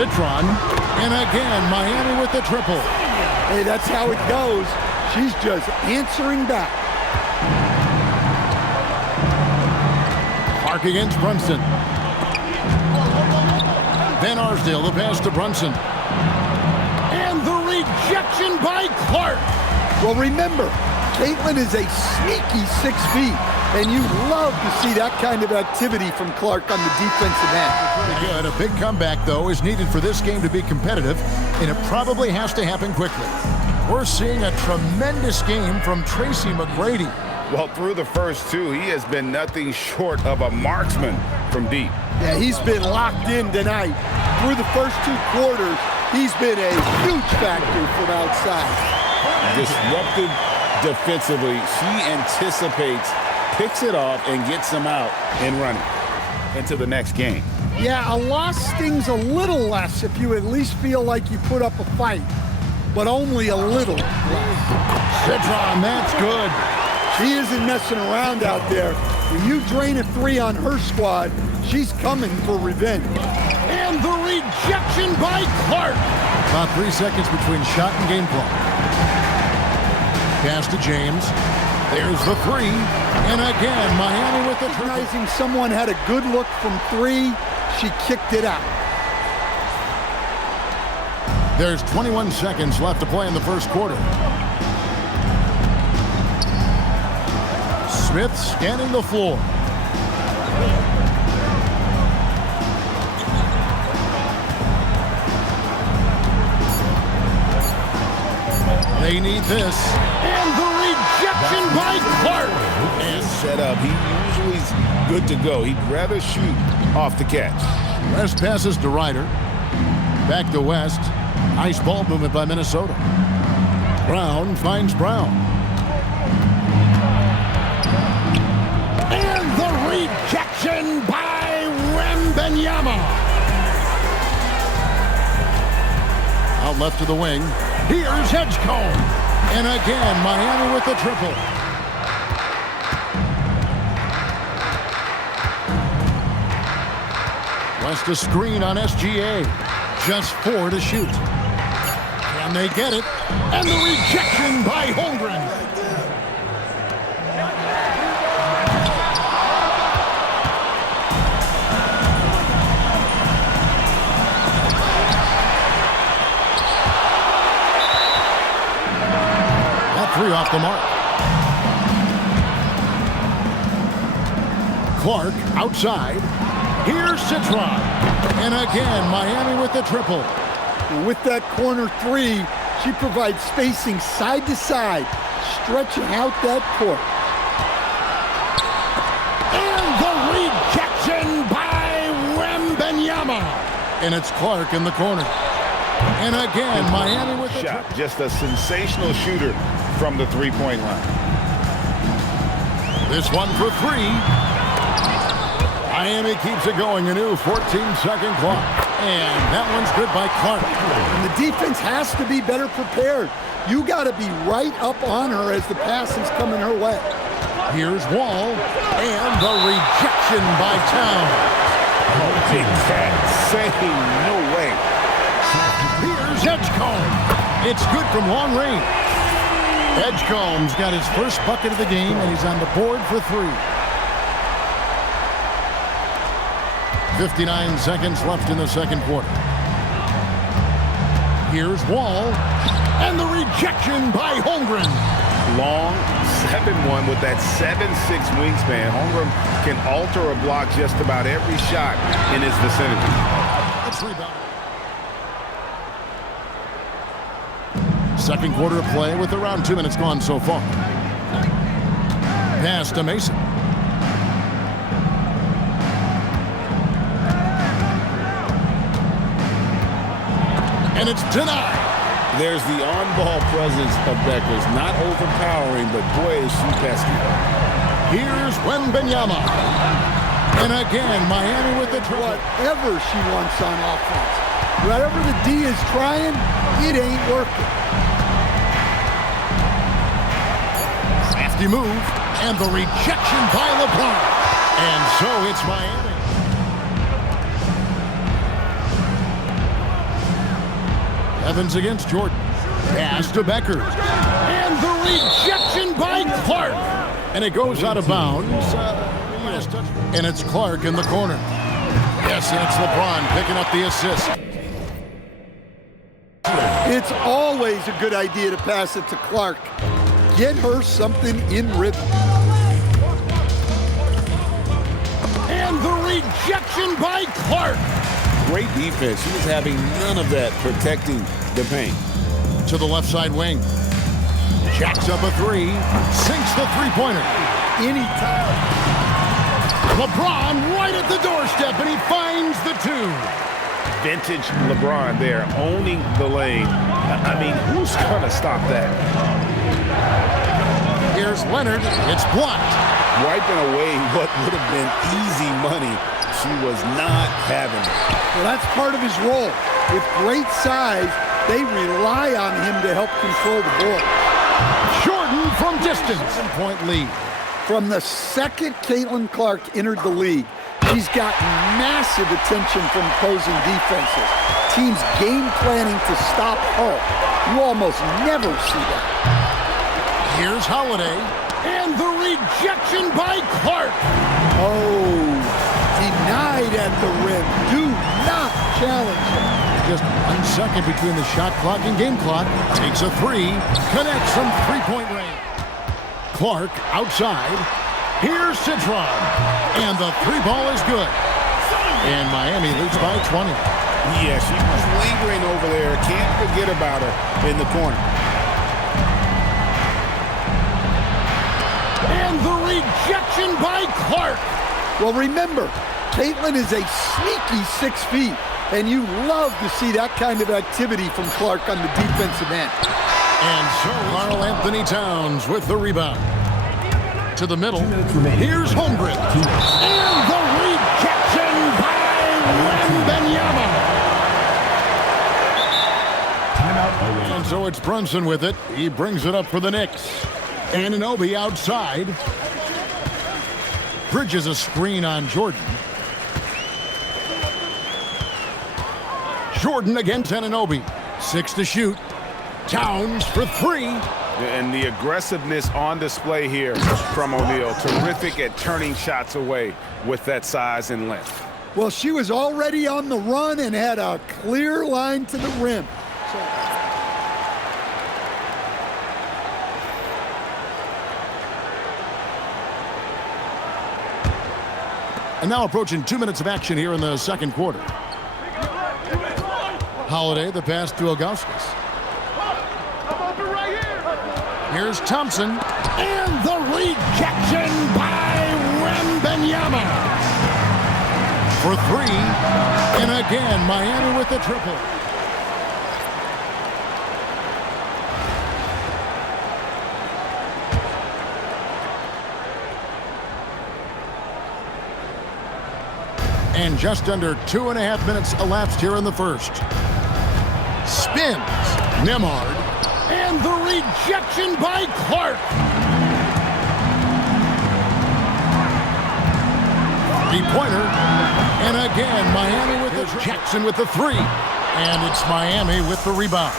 Citron. And again, Miami with the triple. Hey, that's how it goes. She's just answering back. Clark against Brunson. Van Arsdale, the pass to Brunson. And the rejection by Clark. Well, remember, Caitlin is a sneaky 6 feet, and you love to see that kind of activity from Clark on the defensive end. Pretty good. A big comeback, though, is needed for this game to be competitive, and it probably has to happen quickly. We're seeing a tremendous game from Tracy McGrady. Well, through the first two, he has been nothing short of a marksman from deep. Yeah, he's been locked in tonight. Through the first 2 quarters, he's been a huge factor from outside. Disruptive defensively. She anticipates, picks it off, and gets them out and running into the next game. Yeah, a loss stings a little less if you at least feel like you put up a fight, but only a little less. Citron, that's good. She isn't messing around out there. When you drain a 3 on her squad, she's coming for revenge. And the rejection by Clark. About 3 seconds between shot and game clock. Pass to James. There's the 3. And again, Miami with the triple. Recognizing someone had a good look from 3, she kicked it out. There's 21 seconds left to play in the first quarter. Smith scanning the floor. They need this. And the rejection by Clark. And set up. He usually is good to go. He'd rather shoot off the catch. West passes to Ryder. Back to West. Nice ball movement by Minnesota. Brown finds Brown. And the rejection by Wembanyama. Out left to the wing. Here's Edgecombe. And again, Miami with the triple. West a screen on SGA. Just 4 to shoot. Can they get it? And the rejection by Holmgren. That 3 off the mark. Clark outside. Here's Citron. And again, Miami with the triple. With that corner 3, she provides spacing side to side, stretching out that court. And the rejection by Wembanyama. And it's Clark in the corner. And again, Miami with the shot. Just a sensational shooter from the three-point line. This one for 3. Miami keeps it going, a new 14-second clock. And that one's good by Clark. And the defense has to be better prepared. You got to be right up on her as the pass is coming her way. Here's Wall. And the rejection by Town. Big Cat saying no way. Here's Edgecombe. It's good from long range. Edgecombe's got his first bucket of the game, and he's on the board for 3. 59 seconds left in the second quarter. Here's Wall. And the rejection by Holmgren. Long 7-1 with that 7'6" wingspan. Holmgren can alter a block just about every shot in his vicinity. Let's rebound. Second quarter of play with around 2 minutes gone so far. Pass to Mason. And it's denied. There's the on-ball presence of Beckers. Not overpowering, but boy, is she pesky. Here's Wembanyama. And again, Miami with the triple. Whatever she wants on offense. Whatever the D is trying, it ain't working. Crafty move. And the rejection by LeBron. And so it's Miami. Evans against Jordan. Pass to Becker. And the rejection by Clark. And it goes out of bounds. And it's Clark in the corner. Yes, and it's LeBron picking up the assist. It's always a good idea to pass it to Clark. Get her something in rhythm. And the rejection by Clark. Great defense. She was having none of that protecting the paint. To the left side wing. Jacks up a three. Sinks the three-pointer. Anytime. LeBron right at the doorstep, and he finds the two. Vintage LeBron there, owning the lane. I mean, who's going to stop that? Here's Leonard. It's blocked. Wiping away what would have been easy money. She was not having it. Well, that's part of his role. With great size, they rely on him to help control the ball. Jordan from distance. 7-point lead. From the second Caitlin Clark entered the league, she's got massive attention from opposing defenses. Teams game planning to stop her. You almost never see that. Here's Holiday. And the rejection by Clark. Oh, denied at the rim. Do not challenge her. Just 1 second between the shot clock and game clock. Takes a three. Connects from three-point range. Clark outside. Here's Citron. And the three ball is good. And Miami leads by 20. Yeah, she was lingering over there. Can't forget about her in the corner. And the rejection by Clark. Well, remember, Caitlin is a sneaky 6 feet, and you love to see that kind of activity from Clark on the defensive end. And so Karl Anthony Towns with the rebound. To the middle. Here's Holmgren. And the rejection by Wembanyama. And so it's Brunson with it. He brings it up for the Knicks. Anunoby outside. Bridges a screen on Jordan. Jordan against Anunoby. 6 to shoot. Towns for three. And the aggressiveness on display here from O'Neal. Terrific at turning shots away with that size and length. Well, she was already on the run and had a clear line to the rim. And now approaching 2 minutes of action here in the second quarter. Holiday, the pass to Ilgauskas. Here's Thompson. And the rejection by Wembanyama. For three. And again, Miami with the triple. And just under 2.5 minutes elapsed here in the first. Spins. Nemard. And the rejection by Clark. Three-pointer. And again, Miami with it. Jackson with the three. And it's Miami with the rebound.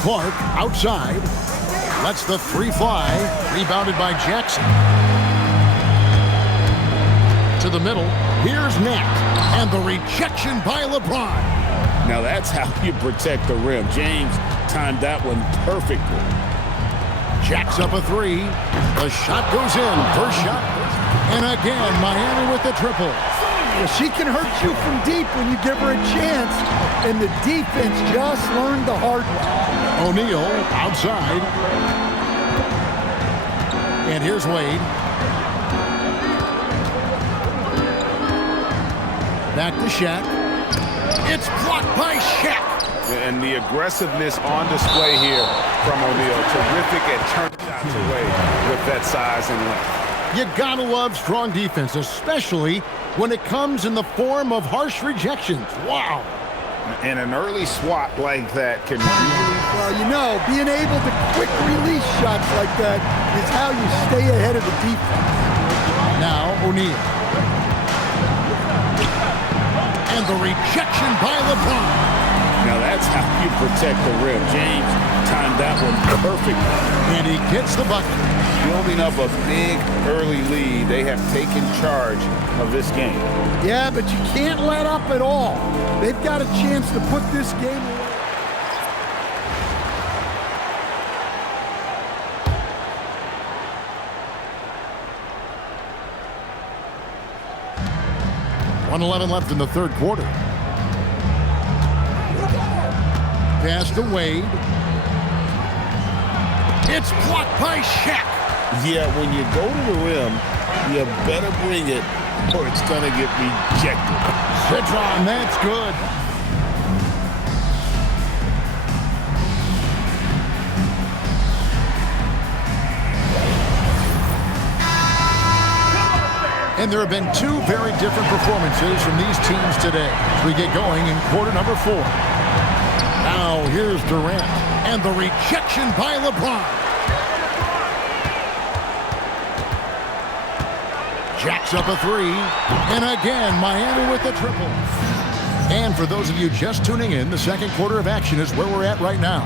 Clark outside. Lets the three fly. Rebounded by Jackson. To the middle. Here's Nat. And the rejection by LeBron. Now that's how you protect the rim. James timed that one perfectly. Jacks up a three. The shot goes in. First shot. And again, Miami with the triple. Well, she can hurt you from deep when you give her a chance. And the defense just learned the hard way. O'Neal outside. And here's Wade. Back to Shaq. It's blocked by Shaq. And the aggressiveness on display here from O'Neal. Terrific at turning shots away with that size and length. You gotta love strong defense, especially when it comes in the form of harsh rejections. Wow. And an early swat like that can really... Well, you know, being able to quick release shots like that is how you stay ahead of the defense. Now O'Neal. the rejection by LeBron. Now that's how you protect the rim. James timed that one perfect. And he gets the bucket. Building up a big early lead, they have taken charge of this game. Yeah, but you can't let up at all. They've got a chance to put this game away. .11 left in the third quarter. Pass to Wade. It's blocked by Shaq. Yeah, when you go to the rim, you better bring it or it's going to get rejected. Citron, that's good. And there have been two very different performances from these teams today as we get going in quarter number 4. Now here's Durant and the rejection by LeBron. Jacks up a three, and again Miami with the triple. And for those of you just tuning in, the second quarter of action is where we're at right now.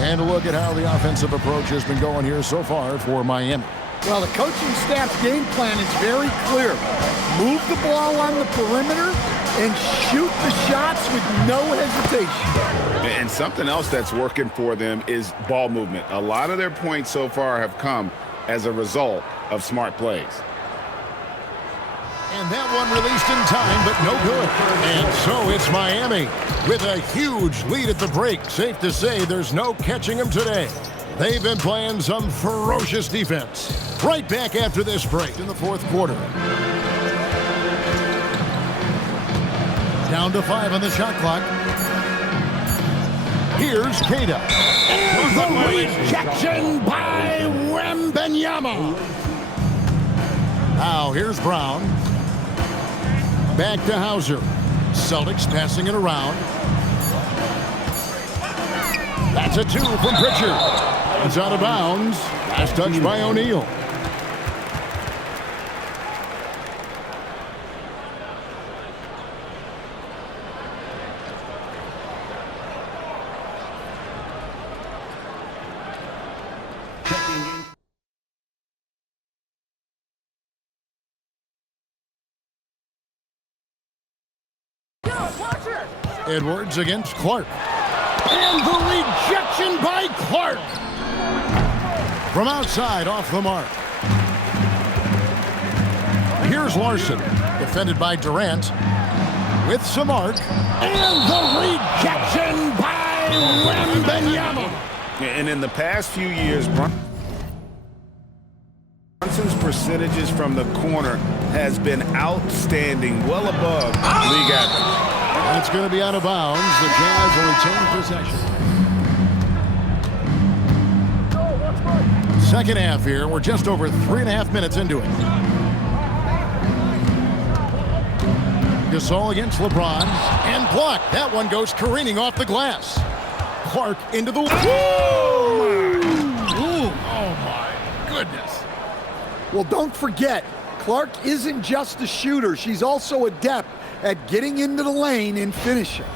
And a look at how the offensive approach has been going here so far for Miami. Well, the coaching staff's game plan is very clear. Move the ball on the perimeter and shoot the shots with no hesitation. And something else that's working for them is ball movement. A lot of their points so far have come as a result of smart plays. And that one released in time, but no good. And so it's Miami with a huge lead at the break. Safe to say there's no catching them today. They've been playing some ferocious defense. Right back after this break in the fourth quarter. Down to 5 on the shot clock. Here's Queta. And the rejection by Wembanyama. Now here's Brown. Back to Hauser. Celtics passing it around. That's a 2 from Pritchard. It's out of bounds. Last touch by O'Neal. Edwards against Clark. And the rejection by Clark. From outside, off the mark. Here's Larson, defended by Durant, with some arc. And the rejection by Wembanyama. And in the past few years, Brunson's percentages from the corner has been outstanding, well above league average. That's going to be out of bounds. The Jazz will retain possession. Second half here. We're just over 3.5 minutes into it. Gasol against LeBron. And blocked. That one goes careening off the glass. Clark into the... Oh, my goodness. Well, don't forget, Clark isn't just a shooter. She's also adept at getting into the lane and finishing.